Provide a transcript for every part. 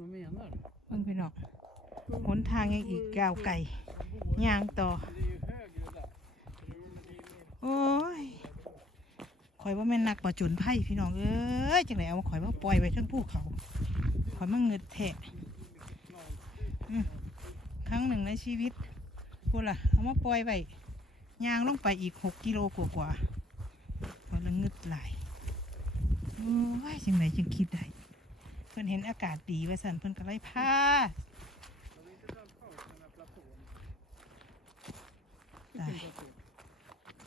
Vad menar du? เบิ่งพี่น้องหนทางยังอีกยาวไกลย่างต่อ โอ้ยข่อยว่าแม่นนักประจุนไพ่พี่น้องเอ้ยจังไหนเอามาข่อยมาปล่อยไว้ทั้งภูเขาข่อยมาเงิดแทะครั้งหนึ่งในชีวิตพูดล่ะเอามาปล่อยไว้ย่างลงไปอีกหกกิโลกว่ากว่าๆข่อยละเงึดหลายโอ้ยจังไหนจึงคิดได้ เพิ่นเห็นอากาศดีว่าสันเพิ่นก็เลยพา Har vi inte tagit paus den här platån? Nej. Vilken platå?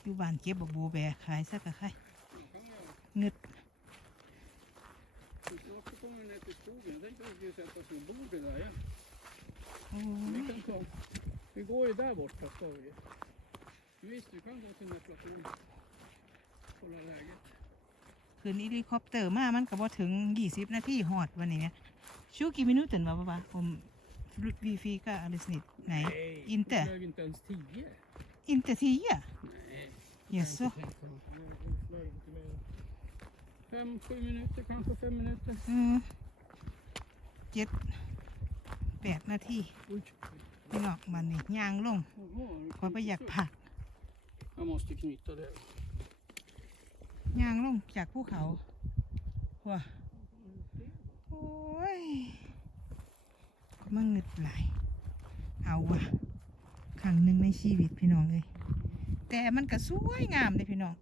อยู่บ้านเก็บบักบัวแบกขายซะกะใคร Det kan vi göra. เงึด Snart så kommer vi ner till skogen. Jag tänkte att vi skulle sätta oss vid bordet där igen. โอ้ Vi ย kan ta... Vi går ju där borta ska vi. Visst, vi kan gå till den här platån. Kolla läget. คืนนี้เฮลิคอปเตอร์มามันก็บ่ถึง20นาทีฮอดวันนี้เนี่ยชูกี่มินิถึงว่าป่ะผมฟลุตวีฟีก็อะไรสนิทไหน Nej, Inte? vi flög inte ens tio. อินเตอร์ทีอะ Nej. Jaså? Fem, sju minuter, kanske fem minuter. อืมเจ็ดแปดนาที Oj. พี่น้องมันนี่ย่างลง Jaha, คอยไปอยากผัก Jag måste knyta det. ย่างลงจากภูเขาว้าโอ้ยมันเงึดไหลาย เอาวะครั้งหนึ่งในชีวิตพี่น้องเลยแต่มันก็สวยงามเลยพี่น้อง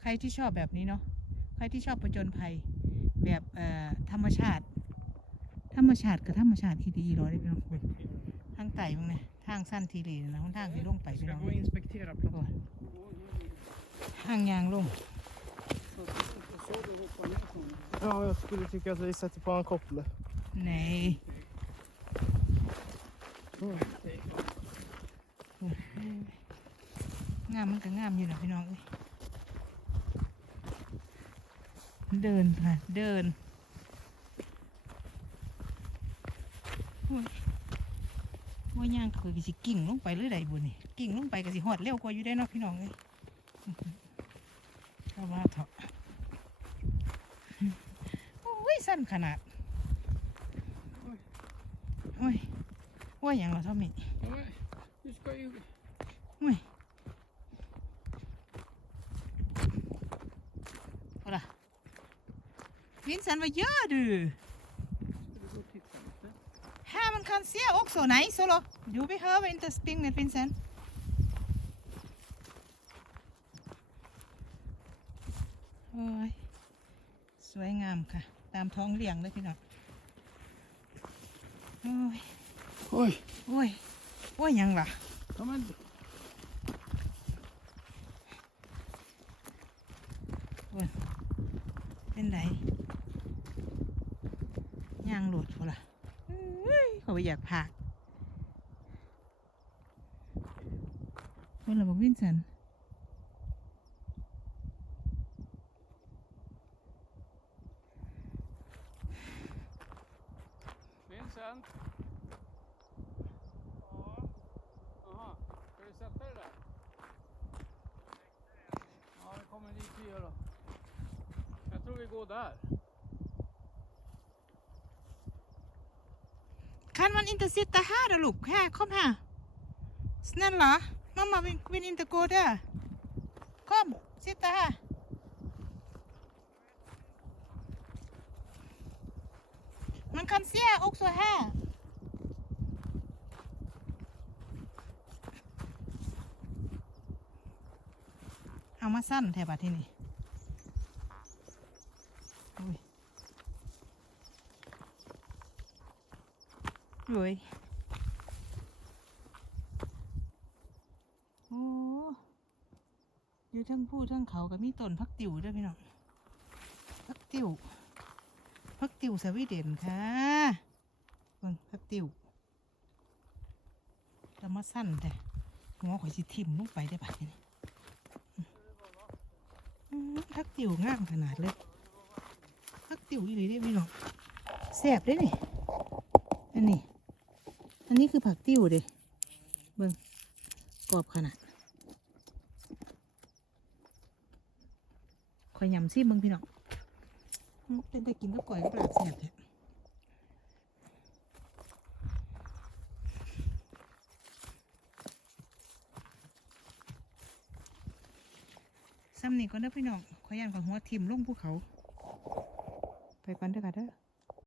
ใครที่ชอบแบบนี้เนาะ ใครที่ชอบประจนภัยแบบเอ่อธรรมชาติ ธรรมชาติกับธรรมชาติที่ดีร้อยเลยพี่น้องเบิ่งทางไต่มึงเนี่ยทางสั้นทีรีนะทางที่ลงไปพี่น้อง och inspektera โอ้ยทางยางลง Ja, jag skulle tycka att vi sätter på en koppel. ไหนงามมันก็งามอยู่นะพี่น้องเอ้ยเดินค่ะเดินว่าย่างคือสิกิ่งลงไปหรือใดบุญนี่กิ่งลงไปก็สิหอดเร็วกว่าอยู่ได้เนาะพี่น้องเอ้ยเข้ามาเถอะโอ้ยสั้ นขนาดโอ้ยว่าอย่างเราเท่านี้ Ja, men Du ska ju... Oj. Kolla. Vincent, vad gör du? Ska du gå och titta lite? Här man kan se också. Nej, Solo. Du behöver inte springa med Vincent. Oj. สวยงามค่ะ ตามท้องเรียงเลยพี่น้องโอ้ย Oj! โอ้ยโอ้ยยังล่ะ Ja, men... เป็นไรย่างโหลดเขาล่ะเอ้ยเขาไปอยากผากคนละบอกวินสัน Vincent? Ja. Jaha, ska du sätta dig där? Ja, vi kommer dit vi gör då. Jag tror vi går där. Kan man inte sitta här då, Luke? Här, kom här. Snälla, mamma vill, vill inte gå där. Kom, sitta här. Man kan se också här. เอามาสั้นแถบที่นี่อุ้ยอุ้ยโอ้อยู่ทั้งผู้ทั้งเขาก็มีต้นพักติ๋วด้วยพี่น้องพักติ๋ว พักติวสวีเดนค่ะเบิ่งพักติวจะมาสั้นแต่หัวข่อยสิทิ่มลงไปได้ปะนี้อืมพักติวงามขนาดเลยพักติวอีหลีได้พี่น้องแสบได้นี่อันนี้ อันนี้คือผักติวเด้เบิ่งกรอบขนาดคอยยำซิเบิ่งพี่น้อง เป็นแต่กินก็ก่อยก็แปลกแสบเนี่ยซ้ำนี่ก็นเด้อพี่น้องขอยันของหัวทิมลงภูเขา ไปก่อนเด้อค่ะเด้อ